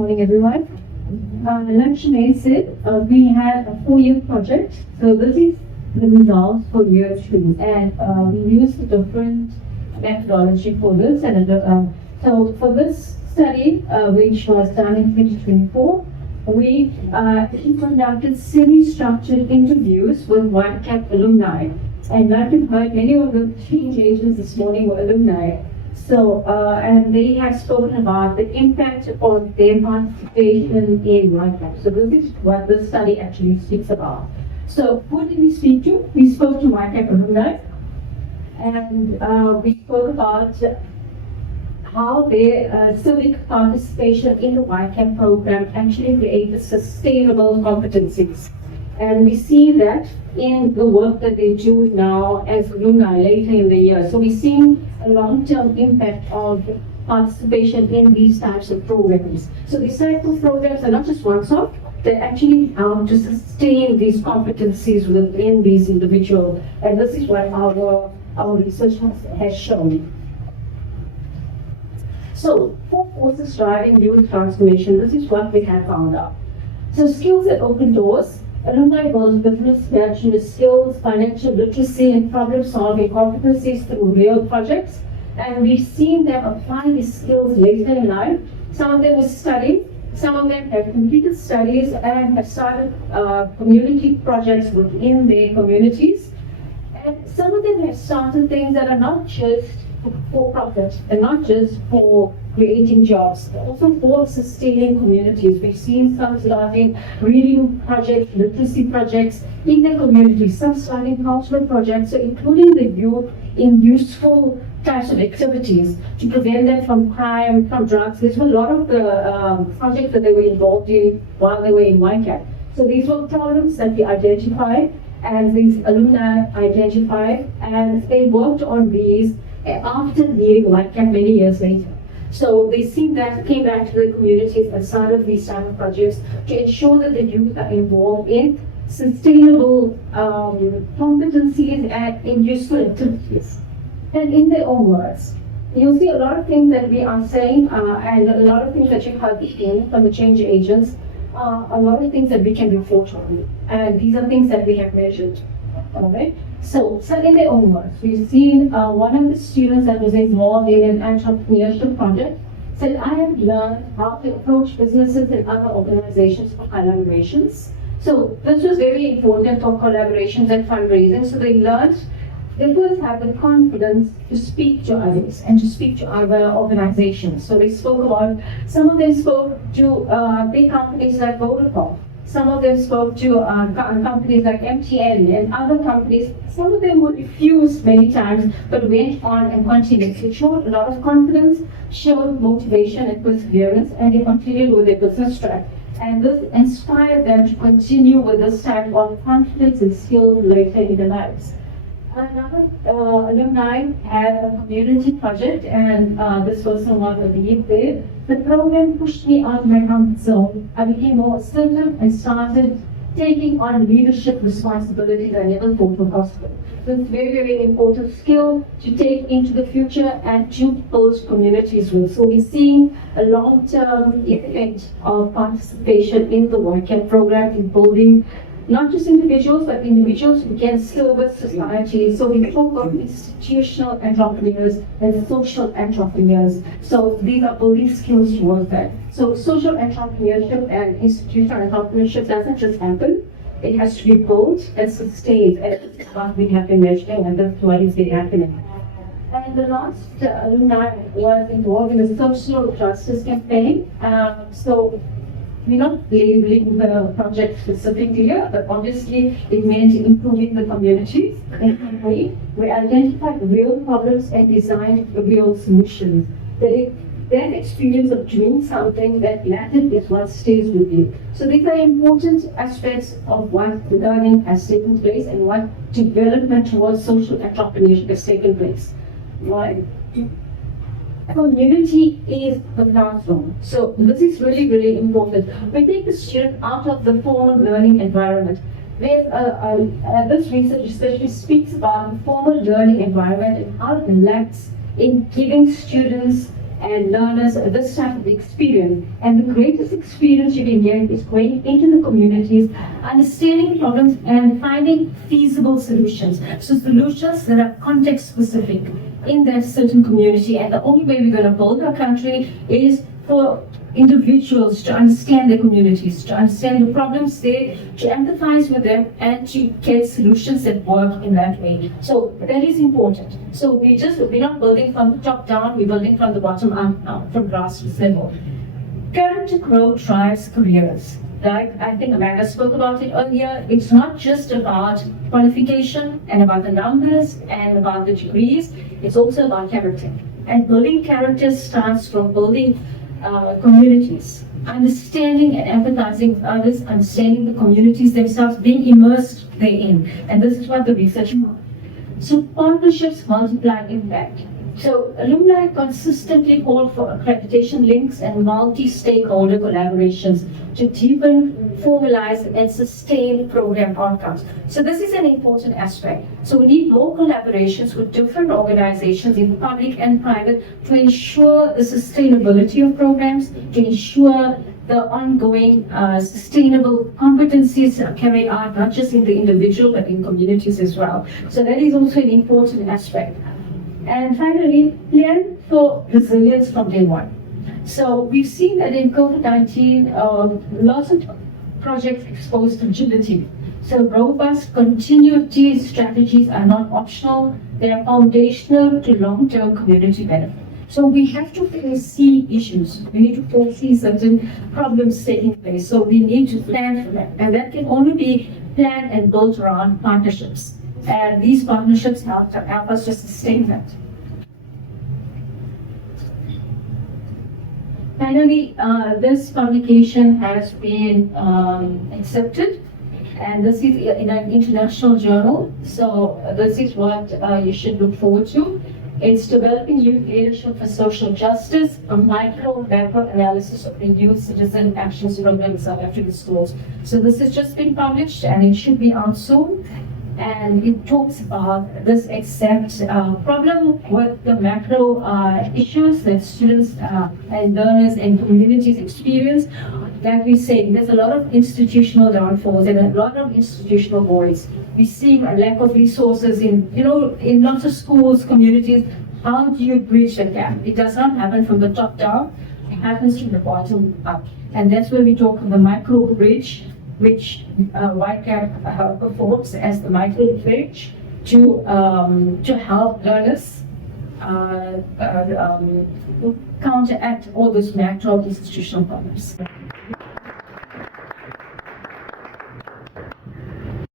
morning, everyone. Like Shanae said, we had a 4-year project. So this is the results for year 2. And we used a different methodology for this. So for this study, which was done in 2024, we conducted semi-structured interviews with YCAP alumni. And like you've heard, many of the change agents this morning were alumni. So, and they have spoken about the impact of their participation in YCAP. So this is what this study actually speaks about. So who did we speak to? We spoke to YCAP alumni, and we spoke about how their civic participation in the YCAP program actually created sustainable competencies. And we see that in the work that they do now as alumni later in the year. So we're seeing a long-term impact of participation in these types of programs. So these types of programs are not just one-off, they actually help to sustain these competencies within these individuals. And this is what our research has shown. So, 4 forces driving youth transformation, this is what we have found out. So skills that open doors. Alumni build business management skills, financial literacy, and problem-solving competencies through real projects. And we've seen them apply these skills later in life. Some of them were studying, some of them have completed studies and have started community projects within their communities. And some of them have started things that are not just for profit and not just for creating jobs, but also for sustaining communities. We've seen some starting reading projects, literacy projects in their communities, some starting cultural projects, so including the youth in useful types of activities to prevent them from crime, from drugs. These were a lot of the projects that they were involved in while they were in YCAP. So these were problems that we identified and these alumni identified, and they worked on these after leaving YCAP many years later. So they came back to the communities and started these type of projects to ensure that the youth are involved in sustainable competencies and in useful activities. And in their own words, you'll see a lot of things that we are saying and a lot of things that you've heard from the change agents, a lot of things that we can report on. And these are things that we have measured. All right. So in their own words, we've seen one of the students that was involved in an entrepreneurship project said, I have learned how to approach businesses and other organizations for collaborations. So this was very important for collaborations and fundraising. So they first have the confidence to speak to others and to speak to other organizations. So they spoke about, some of them spoke to big companies like Vodafone. Some of them spoke to companies like MTN and other companies. Some of them were refused many times, but went on and continued. It showed a lot of confidence, showed motivation and perseverance, and they continued with their business track. And this inspired them to continue with this type of confidence and skills later in their lives. Another alumni had a community project, and this person was a lead there. The program pushed me out of my comfort zone. I became more assertive and started taking on leadership responsibilities I never thought were possible. So it's a very, very important skill to take into the future and to build communities with. So we're seeing a long-term effect of participation in the YCAP program in building not just individuals, but individuals who can service society. So we talk of institutional entrepreneurs and social entrepreneurs. So these are building skills towards that. So social entrepreneurship and institutional entrepreneurship doesn't just happen. It has to be built and sustained. And this is what we have been measuring, and that's what is been happening. And the last alumni was involved in a social justice campaign. So we're not labeling the project specifically here, but obviously it meant improving the communities in some way. We identified real problems and designed real solutions. That experience of doing something that mattered is what stays with you. So these are important aspects of what learning has taken place and what development towards social entrepreneurship has taken place. Right? Community is the classroom. So this is really, really important. We take the student out of the formal learning environment. This research especially speaks about the formal learning environment and how it lacks in giving students and learners this type of experience. And the greatest experience you can get is going into the communities, understanding problems and finding feasible solutions. So solutions that are context specific in that certain community. And the only way we're going to build our country is for individuals to understand their communities, to understand the problems there, to empathize with them, and to get solutions that work in that way. So that is important. So we're not building from the top down, we're building from the bottom up now, from grassroots level. Character growth drives careers. Like I think Amanda spoke about it earlier, it's not just about qualification and about the numbers and about the degrees, it's also about character. And building character starts from building communities, understanding and empathizing with others, understanding the communities themselves, being immersed therein. And this is what the research found. So partnerships multiply impact. So alumni consistently call for accreditation links and multi-stakeholder collaborations to deepen, formalize, and sustain program outcomes. So this is an important aspect. So we need more collaborations with different organizations in public and private to ensure the sustainability of programs, to ensure the ongoing sustainable competencies are carried out, not just in the individual, but in communities as well. So that is also an important aspect. And finally, plan for resilience from day one. So we've seen that in COVID-19, lots of projects exposed fragility. So robust continuity strategies are not optional, they are foundational to long-term community benefit. So we have to foresee issues. We need to foresee certain problems taking place. So we need to plan for that. And that can only be planned and built around partnerships. And these partnerships help us to sustain that. Finally, this publication has been accepted, and this is in an international journal. So this is what you should look forward to. It's Developing Youth Leadership for Social Justice, a macro analysis of the Youth Citizen Actions Program in South African schools. So this has just been published and it should be out soon. And it talks about this exact problem with the macro issues that students and learners and communities experience. Like we say, there's a lot of institutional downfalls and a lot of institutional voids. We see a lack of resources in lots of schools, communities. How do you bridge the gap? It does not happen from the top down, it happens from the bottom up. And that's where we talk of the micro bridge, which YCAP performs as the micro bridge to help learners counteract all those macro institutional problems.